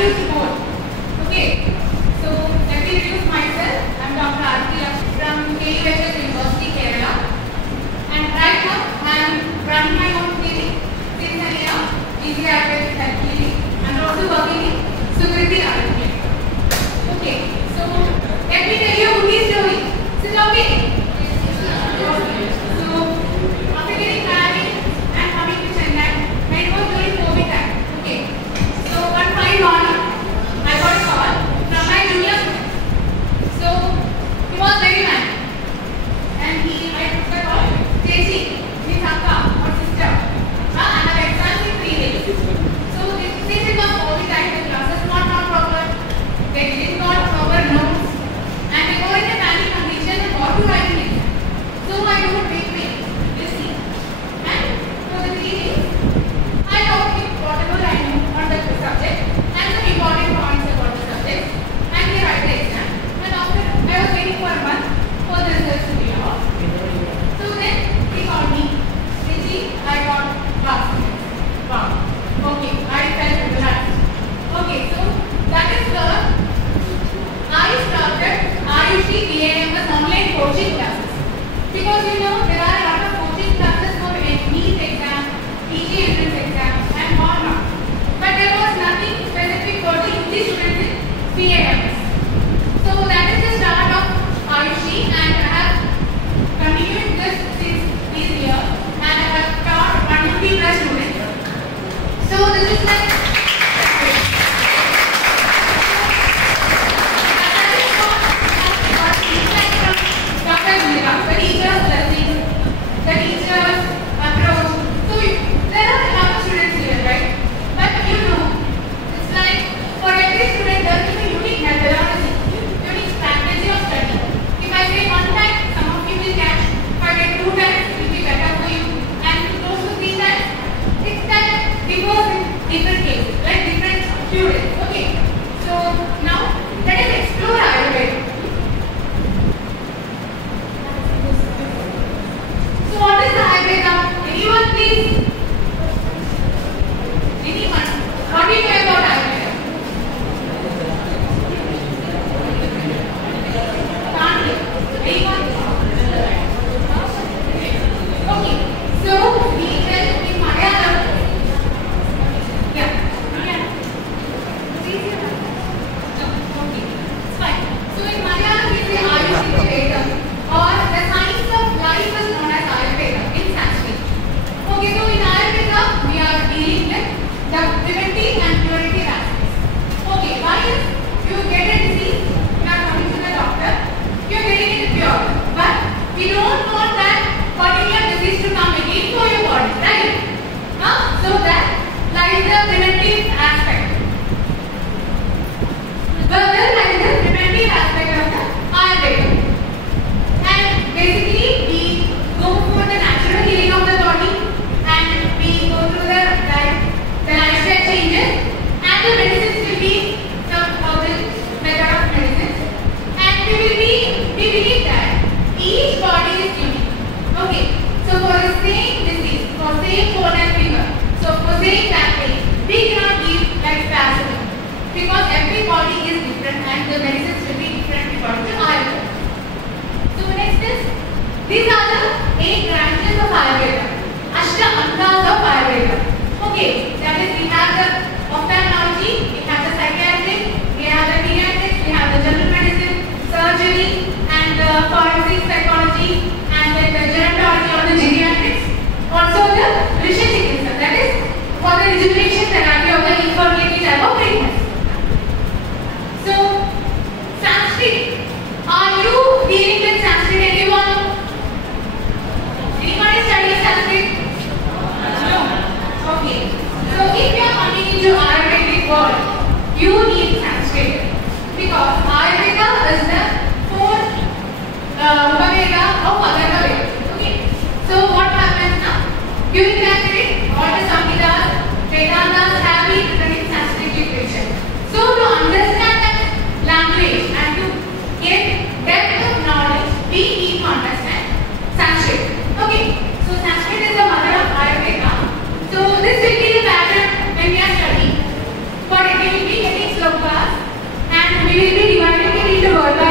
to support. Okay, so let me introduce myself. I'm Dr. Arti from Ayurveda University, Kerala, and right now I'm running my own clinic since a year, Easy Ayurvedic Health Clinic, and also working in Sukriti Ayurveda. Okay, so let me tell you a movie story. Is it okay? So after getting married and coming to Chennai, it was during COVID time. Okay, so one fine morning I got a call from my junior student. So he was very mad, and I took the call. Chechi, means Akka or sister. I have exams in 3 days. So since it was COVID time, the classes were not proper. They didn't got proper notes, and they were in a panic condition and got to write an exam. So I don't take me. You see, and for the 3 days, I taught him whatever I knew on the subject and some important points about the subject, and he write the exam. And after I was waiting for a month for the results to be out. So then he called me. Rishi, I got last minute. Wow. Okay, I felt relaxed. Okay, so that is the I started Ayushi DAMS online coaching classes, because you know there are a lot of coaching classes for NEET exam, PG entrance exam, and whatnot. But there was nothing specific for the English students in PAMS. So that is the start of Ayushi, and I have continued this since this year, and I have taught 150+ students. So this is like the teacher's blessing, the teacher's approach. So there are a lot of students here, right? But you know, it's like for every student there is a unique methodology, unique strategy of study. If I say one time, some of you will catch. If I get 2 times, it will be better for you. And close to 3 times, it's that differs in different cases, like different students. Okay. So now let us explore Ayurveda. So what is the Ayurveda? Anyone please? Anyone? What do you know about Ayurveda? Can't hear. Anyone? Okay. So we will in Malayalam. Yeah. Please hear. Okay. It's fine. So in Malayalam we say Ayurveda, or the science of life is known as Ayurveda in Sanskrit. Okay, so in Ayurveda we are dealing with the preventive and curative aspects. Okay, why is you get a disease, you are coming to the doctor, you are getting it cured, but we don't want that particular disease to come again for your body, right? So that lies the preventive aspect. Well, there lies the preventive aspect of the Ayurveda. And basically, we go for the natural healing of the body, and we go through the lifestyle changes, and the medicines will be some herbal method of medicines, and we believe that each body is unique. Okay, so for the same disease, for same cold and fever, so for same back pain, we cannot give like paracetamol, because every body is different and the medicines will be different according to Ayurveda. So next is, these are the 8 branches of Ayurveda, Ashta Angas of Ayurveda. Okay, that is we have the ophthalmology, we have the psychiatric, we have the pediatrics, we have the general medicine, surgery, and the forensic psychology, and then the gerontology or the geriatrics. Also the Risha Chikitsa, that is for the rejuvenation therapy of the infertility type of treatment. So Sanskrit, are you dealing with Sanskrit? Anyone? Anyone is studying Sanskrit? No. Okay. So if you are coming into Ayurvedic world, you need Sanskrit, because Ayurveda is the 4th Veda of Agartha Veda. Okay. So what happens now? During that period, all the Samhitas, Vedantas have been written in Sanskrit literature. So to understand that language and to get depth of knowledge, we need to understand Sanskrit. Okay. So Sanskrit is the mother of Ayurveda. So this will be the pattern when we are studying. For it, we will be getting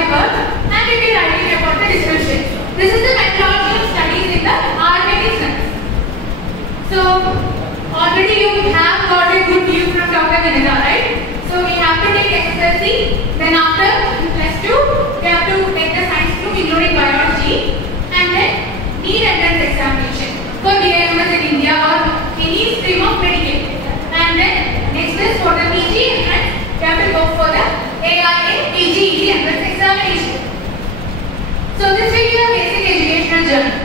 work and we'll be writing about the description. This is the methodology of studies in the Ayurvedic sense. So already you have got a good view from Dr. Vinita, right? So we have to take SSLC, then after +2 we have to take the science group including biology, and then need entrance examination for BAMS in India or any stream of medical. And then next is for the PG entrance, we have to go for the AIA PGED entrance examination. So this will be a basic educational journey.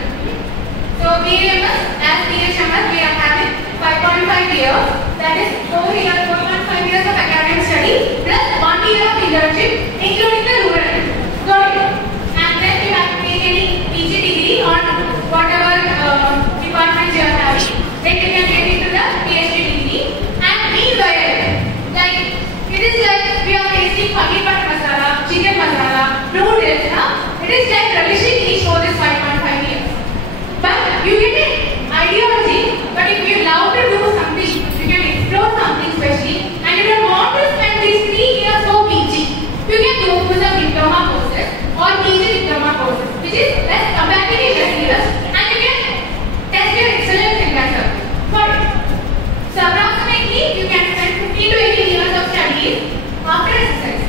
So BAMS as PHMS we are having 5.5 years, that is 4.5 years of academic study plus 1 year of internship including the rural. Got it? And then you have to take any PG degree on whatever department you are having. Then you can get into the PhD degree. And meanwhile, like it is like we are tasting paneer butter masala, chicken masala, noodles. It is like relishing each for this 5.5 years. But you get an ideology. But if you love to do something, you can explore something specially. And if you want to spend these 3 years for PG, you can go for the diploma courses or PG diploma courses, which is less comparatively less years, and you can test your excellence in that subject. Got it? So approximately you can spend 15 to 18 years of studies after SSLC.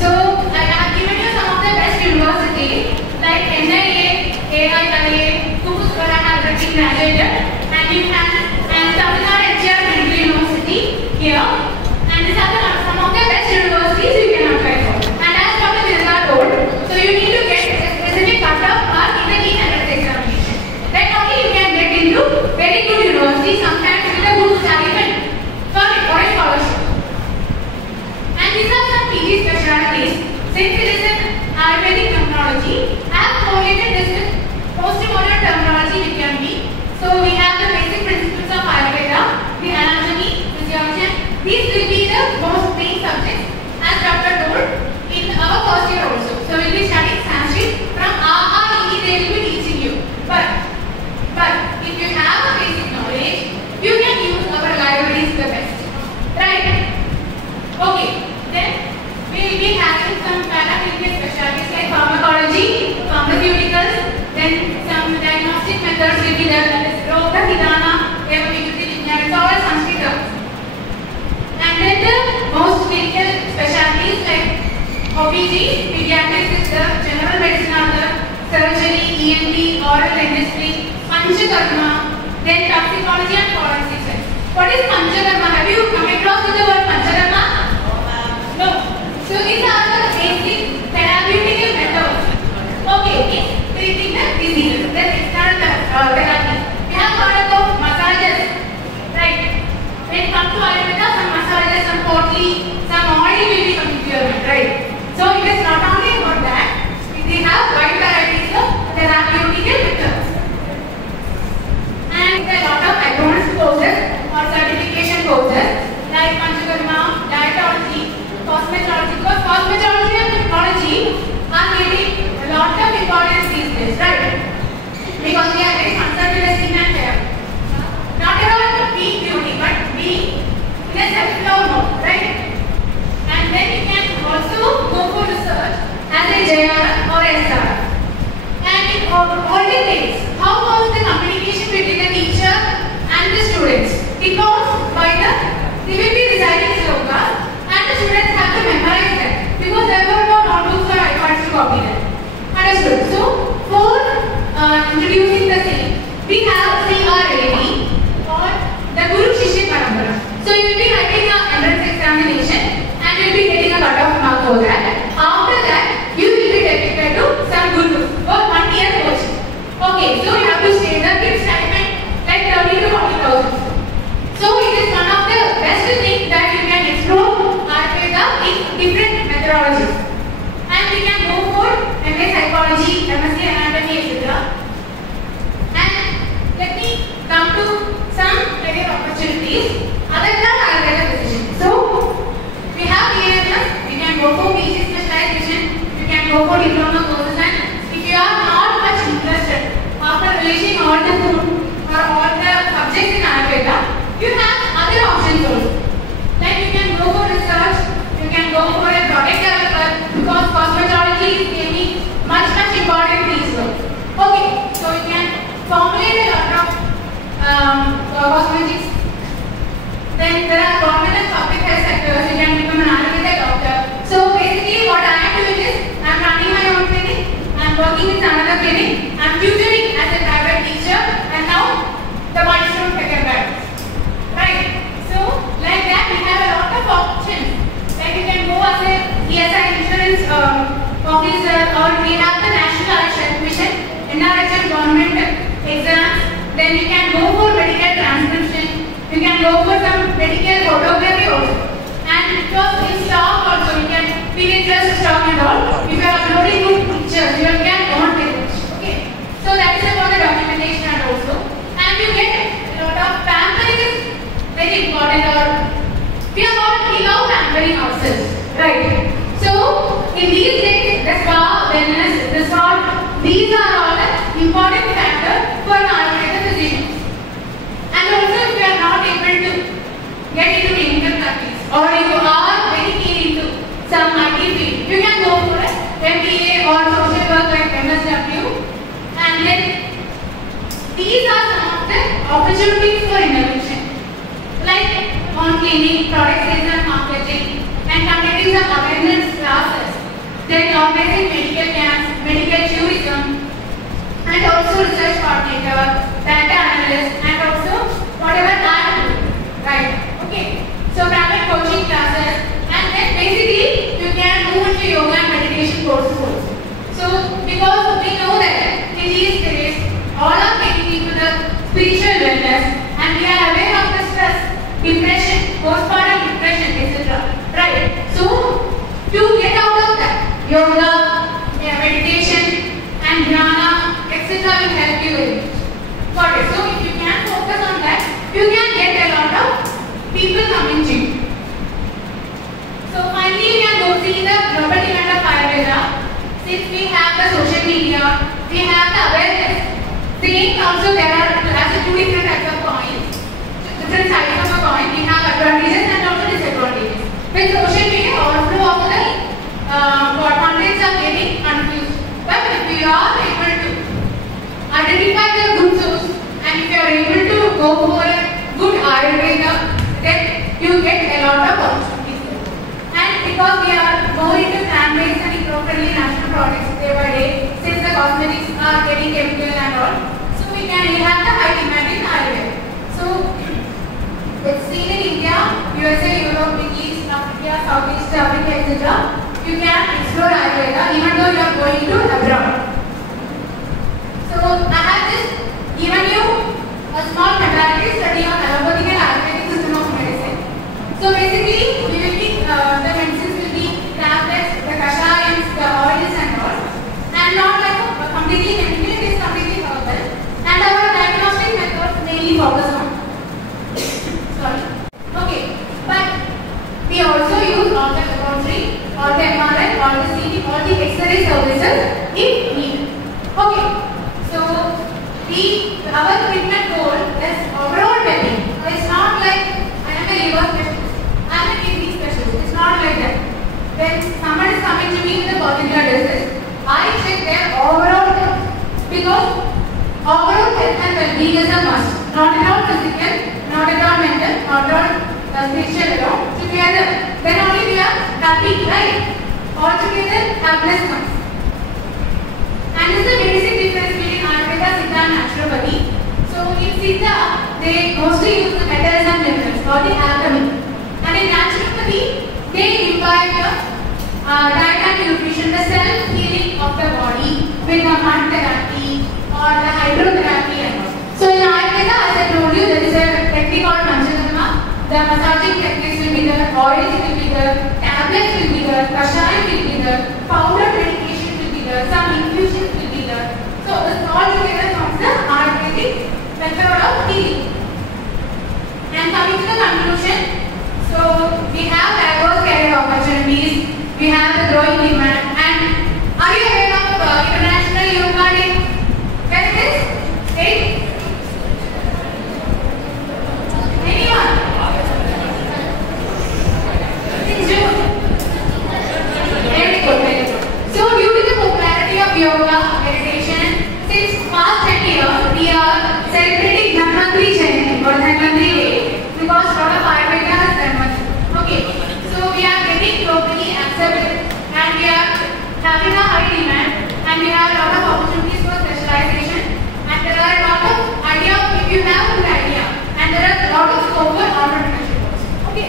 So I have given you some of the best universities like NIA, AIIA, Kumbuswara has been graduated, and you can Tamil Nadu HR Medical University here. And these are some of the best universities you can apply for. And as Dr. Vinita told, so you need to get a specific cut-off mark in the NEET entrance examination. Then only you can get into very good university, sometimes with a good stipend for a scholarship. And these are some PG specialties. Since it is an Ayurvedic terminology, I have correlated this with postmodern terminology it can be. So we have the basic principles of Ayurveda, the anatomy, physiology. These will be the most main subjects as Dr. told in our first year also. So we will be studying Sanskrit from A, they will be teaching you. But if you have a basic knowledge, you can use our libraries the best. Right? Okay. Then we will be having some paramedical specialties like pharmacology, pharmaceuticals, then some diagnostic methods will be there, that is Roga, Hidana, it's all Sanskrit terms. And then the most clinical specialties like OPG, pediatrics is the general medicine or the surgery, ENT, oral dentistry, Panchakarma, then toxicology and forensic science. What is Panchakarma? Have you come across with the word Panchakarma? No. So these are the basic therapeutic methods. Okay. Treating the diseases. Then external therapy. We have heard about massages, right? When it comes to Ayurveda, some massages, some potli, some oil will be coming to your mind, right? So it is not only about that. We have wide varieties of therapeutic methods. And there are a lot of advanced courses or certification courses like Panchakarma, dietology, cosmetology. Because cosmetology and technology are getting a lot of importance these days, right? Because we are very concerned with the skin and hair. Not about being beauty, but being in a self-love mode, right? And then you can also go for research as a JR or SR. And in olden days, how was the communication between the teacher and the students? Because they will be reciting slokas and the students have to memorize them. Because there were no notebooks or iPads to copy them. Understood? So, for introducing the same, we have CRAD or the Guru Shishya Parampara. So, you will be writing an entrance examination and you will be getting a cut-off mark for that. After that, you will be dedicated to some Guru for 1 year coaching. Okay, so you have to stay there with stipend like 30 to 40,000. So, it is one of the best things that you can explore Ayurveda in different methodologies. And we can go for MA Psychology, MSc Anatomy, etc. And let me come to some career opportunities other than Ayurveda physician. So, we have BAMS, we can go for PG specialization, we can go for diploma courses, and if you are not much interested after releasing all the food or all the subjects in Ayurveda, you have other options also. Like you can go for research, you can go for a product developer, because then you can go for medical transcription, you can go for some medical photography also. And because in stock also, you can Pinterest stock and all. If you are uploading good pictures, you can earn it. Okay. So that is about the documentation and also. And you get a lot of pampering is very important, or we are not enough pampering ourselves, right? So in these days, the spa, wellness, the salt, these are all the important factors for an Ayurveda physician. And also, if you are not able to get into clinical practice, or you are very keen into some IT field, you can go for a MBA or social work like MSW. And then these are some of the opportunities for intervention, like on clinic, product sales and marketing, and conducting some awareness classes, then organizing medical camps, medical tourism, and also research coordinator, data analyst, and also whatever that, right? Okay. So private coaching classes, and then basically you can move into yoga and meditation courses also. So because we know that in these days all are getting into the spiritual wellness, and we are aware of the stress, depression, postpartum depression, etc. Right? So to get out of that, yoga, meditation, and dhyana, etc. will help you very much. Got it? So if you can focus on that, you can get a lot of people coming to you. So finally, we are going to see the global demand of Ayurveda. Since we have the social media, we have the awareness. Same also there are two different types of coins, different sides of a coin. We have advantages and also disadvantages. With social media, overflow of the contents are getting confused. But if we are able to identify the good source, and if you are able to go for a good Ayurveda, then you get a lot of opportunities. And because we are more into plant-based and eco-friendly natural products day by day, since the cosmetics are getting chemical and all, so we have the high demand in Ayurveda. So it's seen in India, USA, Europe, Middle East, Africa, Southeast Africa, etc. You can explore Ayurveda even though you are going to abroad. So I have just given you a small comparative study on allopathic and Ayurvedic system of medicine. So basically, we will be the medicines will be tablets, the kashayams, the oils and all, and not like a completely chemical, it is completely herbal. And our diagnostic methods mainly focus on. Sorry. Okay, but we also use all the laboratory, all the MRI, all the CT, all the X-ray services if needed. Okay, so our treatment goal is overall well-being. It's not like I am a liver specialist, I am a kidney specialist. It's not like that. When someone is coming to me with a particular disease, I check their overall health, because overall health and well-being is a must. Not at all physical, not at all mental, not at all spiritual alone. Together, then only we are happy, right? All together, happiness comes. And this is the basic difference between Ayurveda, Siddha and Naturopathy. So in Siddha, they mostly use the metals and minerals or the alchemy. And in Naturopathy, they imbibe the diet and nutrition, the self-healing of the body with the mud therapy or the hydrotherapy and all. So in Ayurveda, as I told you, there is a technique called Panchadharma. The massaging techniques will be there, oils will be there, tablets will be there, kashayam will be there, powder medication will be there, some infusions will be there. So this all together forms the Ayurvedic method of healing. And coming to the conclusion, so we have diverse career opportunities, we have the growing demand, and are you aware of International Yoga Day? When it is? 8? Anyone? In June. Very good, very good. So due to the popularity of yoga, meditation, since past 10 years, we are celebrating Dhanvantri Jayanti or Dhanvantri Day, because a lot of Ayurveda has Dhanvantri. Okay, so we are getting globally accepted, and we are having a high demand, and we have a lot of opportunities for specialization, and there are a lot of ideas if you have a good idea, and there are a lot of scope for entrepreneurship also. Okay.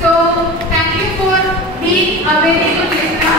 So thank you for being a very good listener.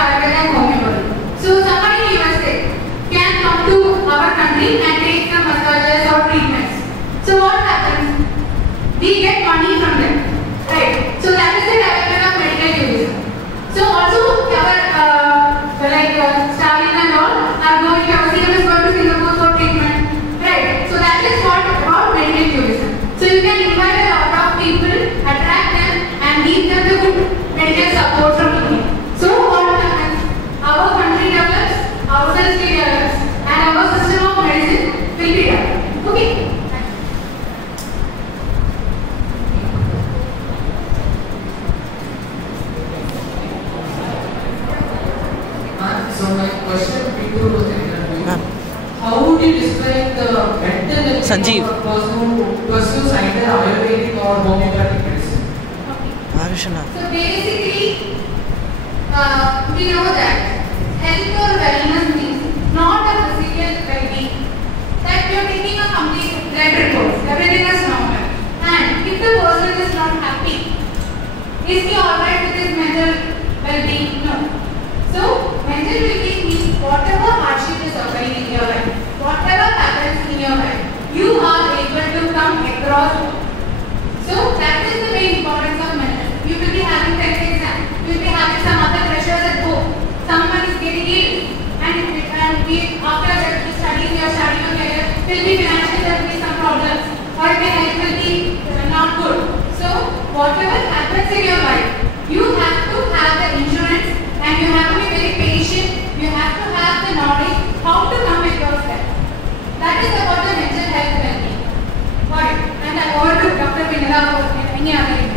Ayurveda and homeopathy. So somebody in USA can come to our country and take some massages or treatments. So what happens? We get money from them, right? So that is the development of medical tourism. So also Stalin and all are going to CM is going to Singapore for treatment, right? So that is what about medical tourism. So you can invite a lot of people, attract them, and give them the good medical support from India. So what happens? Our country develops, our society develops, and our system of medicine will be developed. Okay. So my question would be to how would you describe the mental Sanjeev. of a person who pursues either Ayurvedic or homeopathic medicine? Arshana. So basically, we know that health or wellness means not a physical well-being. That you are taking a complete blood report, everything is normal. And if the person is not happy, is he alright with his mental well-being? No. So mental well-being means whatever hardship is occurring in your life, whatever happens in your life, you are able to come across. So that is the main importance of mental. You will be having test exam, you will be having some other pressures at home. Someone is getting ill, and after that you studying your career, will be financially there will be some problems, or your health will be not good. So whatever happens in your life, you have to have the insurance, and you have to be very patient. You have to have the knowledge how to come across that. That is about the mental health well-being. Got it? And I over to Dr. Vinara for any other.